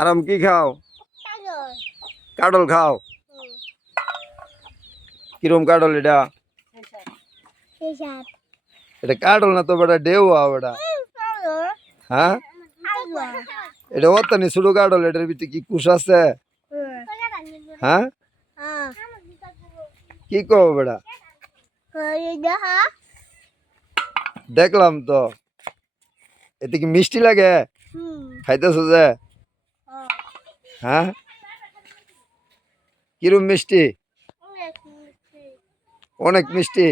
আরাম কি খাও? কাডল খাও? কিরম কাডল এটা? এটা কাডল না তো বেটা, ডেউয়া বেটা। হ্যাঁ, এটা অত্যানি ছোট কাডল, এটার ভিতরে কি কুশ আছে? হ্যাঁ, কি কও বেটা? দেখলাম তো। এতে কি মিষ্টি লাগে? খাইতেছো যে? হ্যাঁ, কিরম মিষ্টি? অনেক মিষ্টি।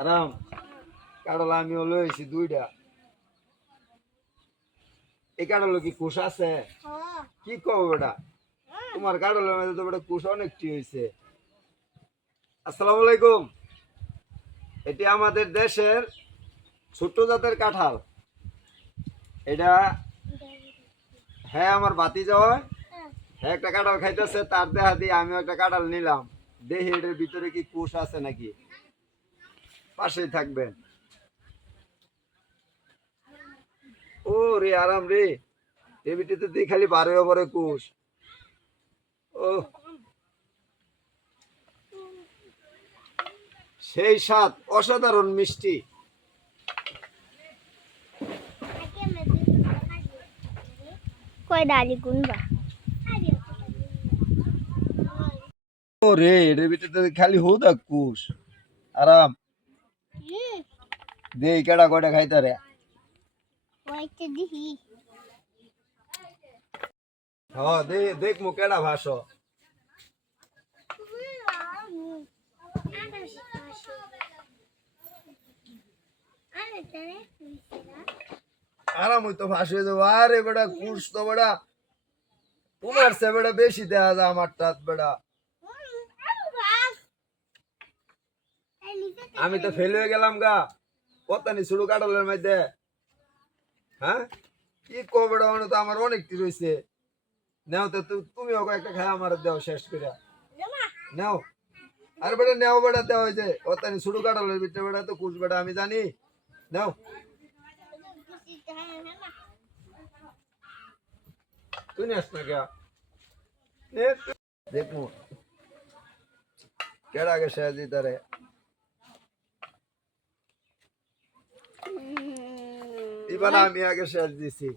আরাম কাডল আমি লইছি দুইটা। এই কাডল কি কুশ আছে? কি কও বেটা? তোমার কাডলের মধ্যে তো বেটা কুশ অনেকটি হয়েছে। আসসালামু আলাইকুম। এটি আমাদের দেশের ছোট্ট জাতের কাঁঠাল। এটা হ্যাঁ আমার ভাতিজা হয়। হ্যাঁ একটা কাঁঠাল খাইতেছে, তার দেহা দিয়ে আমিও একটা কাঁঠাল নিলাম। দেখি এটার ভিতরে কি কুশ আছে নাকি। পাশেই থাকবেন। ও রে আরাম রে, এর ভিতরে দিয়ে খালি বারে বারে কুশ। ও সেই স্বাদ, অসাধারণ মিষ্টি। কয় ডালি গুনবা ও রে, এটার ভিতরে খালি হুদা কুশ। আরাম দে কেডা কয়টা খাইতে রে। ওইতে দিহি হ্যাঁ দে, দেখ মু কেডা ভাষ। আরাম হইতো ফাঁস হয়ে যাবো। আরে বেটা কুশ তো বেটা তোমার সে বেটা বেশি দেয়া যায় আমারটা বেটা। আমি তো ফেল হয়ে গেলাম গা কত নি শুরু কাটলের মধ্যে। হ্যাঁ, কি কো বেটা, মানে তো আমার অনেকটি রয়েছে। নেও তো তুমি ওকে একটা খাই আমার দেও শেষ করে নেও। আর বেটা নেও বেটা, দেওয়া হয়েছে কত নি শুরু কাটলের ভিতরে বেটা তো কুশ বেটা আমি জানি। নেও তুই নেস না কে দেখবো কেডা কে শেষ দিতে রে। এবার আমি আগে শেষ দিছি।